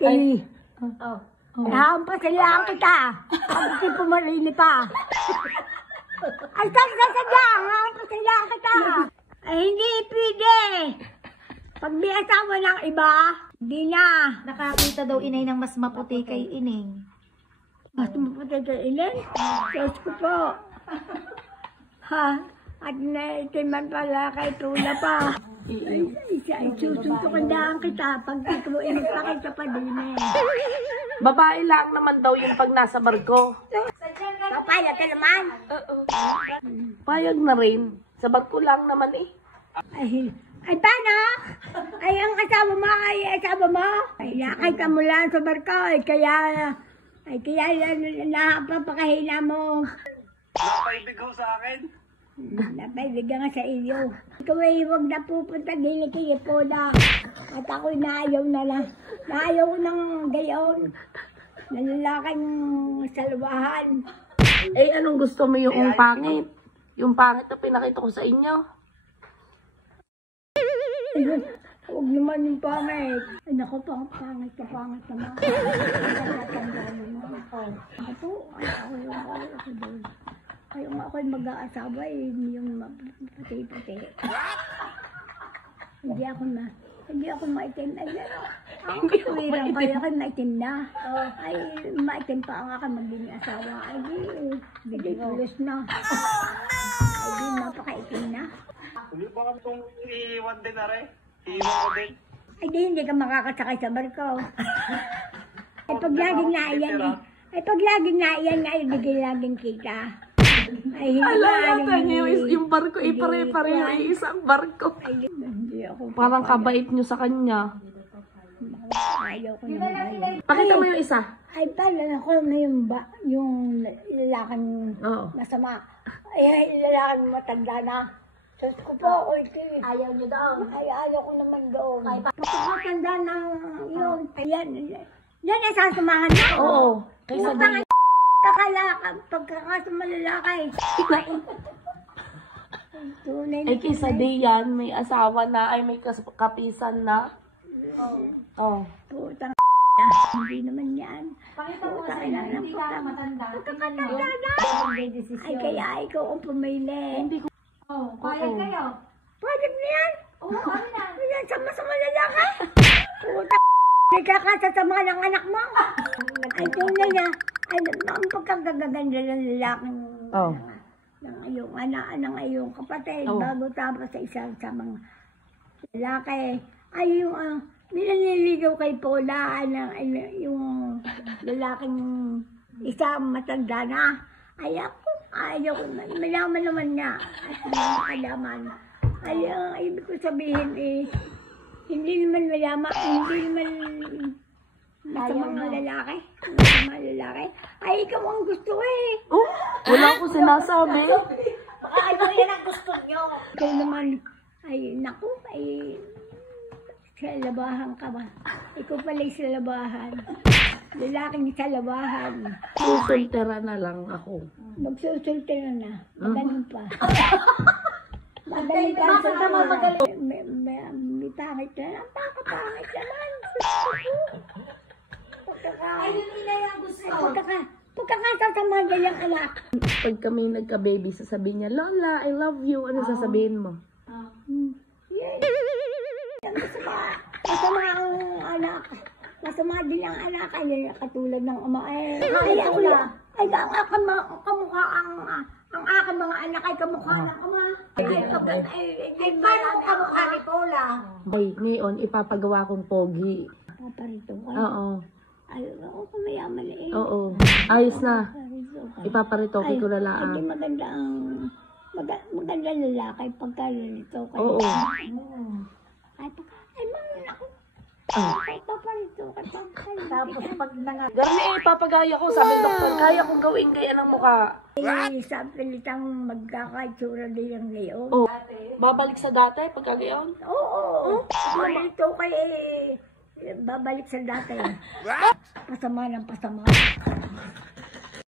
Kay, Oh. nahampasalaan kita. Pag di pumarini pa. Ay, sadyang, nahampasalaan kita. Ay, hindi pwede. Pag di asawa ng iba, di na. Nakakita daw inay ng mas maputi kay ining. Mas maputi ka ilin? Diyos ko po. Ha? At naitiman pala kay Tula pa. Isusuntukan kita pag ikaw inipakita pa din eh. Babae lang naman daw yung pag nasa barko. Papayag ka naman. Payag na rin. Sa barko lang naman eh. Ay paano? Ay ang asawa mo ay asawa mo? Ay nakita mo lang sa barko ay kaya napapakahina mo. Napaibigaw sa akin. Napaibigan nga sa iyo. Ikaw ay huwag na pupunta gilid kay Pola. At ako'y naayaw na lang. Naayaw ko ng gayon. Nalalaking salwahan. Eh, anong gusto mo yung pangit? Yung pangit na pinakita ko sa inyo? Ayun, huwag naman yung pangit. Ay naku, pangit naman. Tatandaan mo na. Ako po, ako doon. Kaya nga ako'y mag-aasawa yung pati-pati. Hindi ako maitim. Ang kasuwirang kaya ako'y maitim na. Ay, maitim pa ang aking maging asawa. Ay, di tulos na. Ay, di napakaitim na. Hindi ba kami kung iiwan din na rin? Iiwan ko din. Ay, di hindi ka makakasakay sa barko. Ay, pag laging naiyan nga, ibigay laging kita. Ay, Alala niyo yung barko, pare-pareho yung isang barko. Ay, hindi ako. Parang kabait nyo sa kanya. Ayaw ko naman ayaw. Pakita mo yung isa. Ay, paano ako na yung lalaking masama. Ay, lalaking matanda na. Diyos ko po, okay. Ayaw niyo daw. Ay, ayaw ko naman doon. Matanda na yun. Ayan, yan ay sasamahan na. Oo. Kaysa din. Pagkakasama lalaki. Ay, kaysa Dayan, may asawa na, ay may kapisan na. Oh. Putang hindi naman yan. Pakita mo kasi na hindi ka matanda. Pagkakatanda na. Ay, kaya ikaw ang pumili. Hindi ko. Oh, payag kayo. Pwede na yan. Oo, kami na. Ayan, sama-sama lalaki. Putang nagkakasasama ng anak mo. Ay, tunay na. Ay, ang pagkagaganda ng lalaking ng iyong kapatid bago tapos sa isang sa mga lalaki. Ay, yung nilaliligaw kay Paula yung lalaking isang matanda na. Ay, ayaw ko na. Malaman naman niya. At nakalaman. Ay, ang ibig ko sabihin hindi naman malaman, hindi naman masamang lalaki. Masamang lalaki. Ay, ikaw ang gusto eh. Oh, wala akong sinasabi. Baka ano yan ang gusto niyo. Ikaw naman, ay, naku, ay, sa labahan ka ba? Ikaw pala sa labahan. Lalaking sa labahan. Susultera na lang ako. Magsusulti na. Magaling pa. Magaling pa. Bakit naman magaling? May pangit na. Ang pangit naman. Ay, yun inay ang gusto. Pagkakasasama yung anak. Pag kami nagka-baby, sasabihin niya, Lola, I love you. Ano sasabihin mo? Masama ang anak. Masama din ang anak. Ay, katulad ng ama. Ay, ang kamukha ang aking mga anak ay kamukha ng ama. Ay, paano kamukha ni Paula? Ay, ngayon, ipapagawa kong pogi. Paparito ka. Oo. Ay, ako kumayaman eh. Oo. Ayos na. Paparito ka. Ipaparitoke ko na lang. Hindi maganda ang maganda lalaki pagka lalito kayo. Oo. Ay, mga ako. Ay, paparito ka. Tapos pag Garni, ipapagaya ko. Sabi ng doktor, kaya kong gawin kaya ng mukha. Sa pilitang magkakaitsura din ang leon. Oh. Babalik sa dati, pagkagayon? Oo. Paparito kay babalik sa dati. Pasama ng pasama.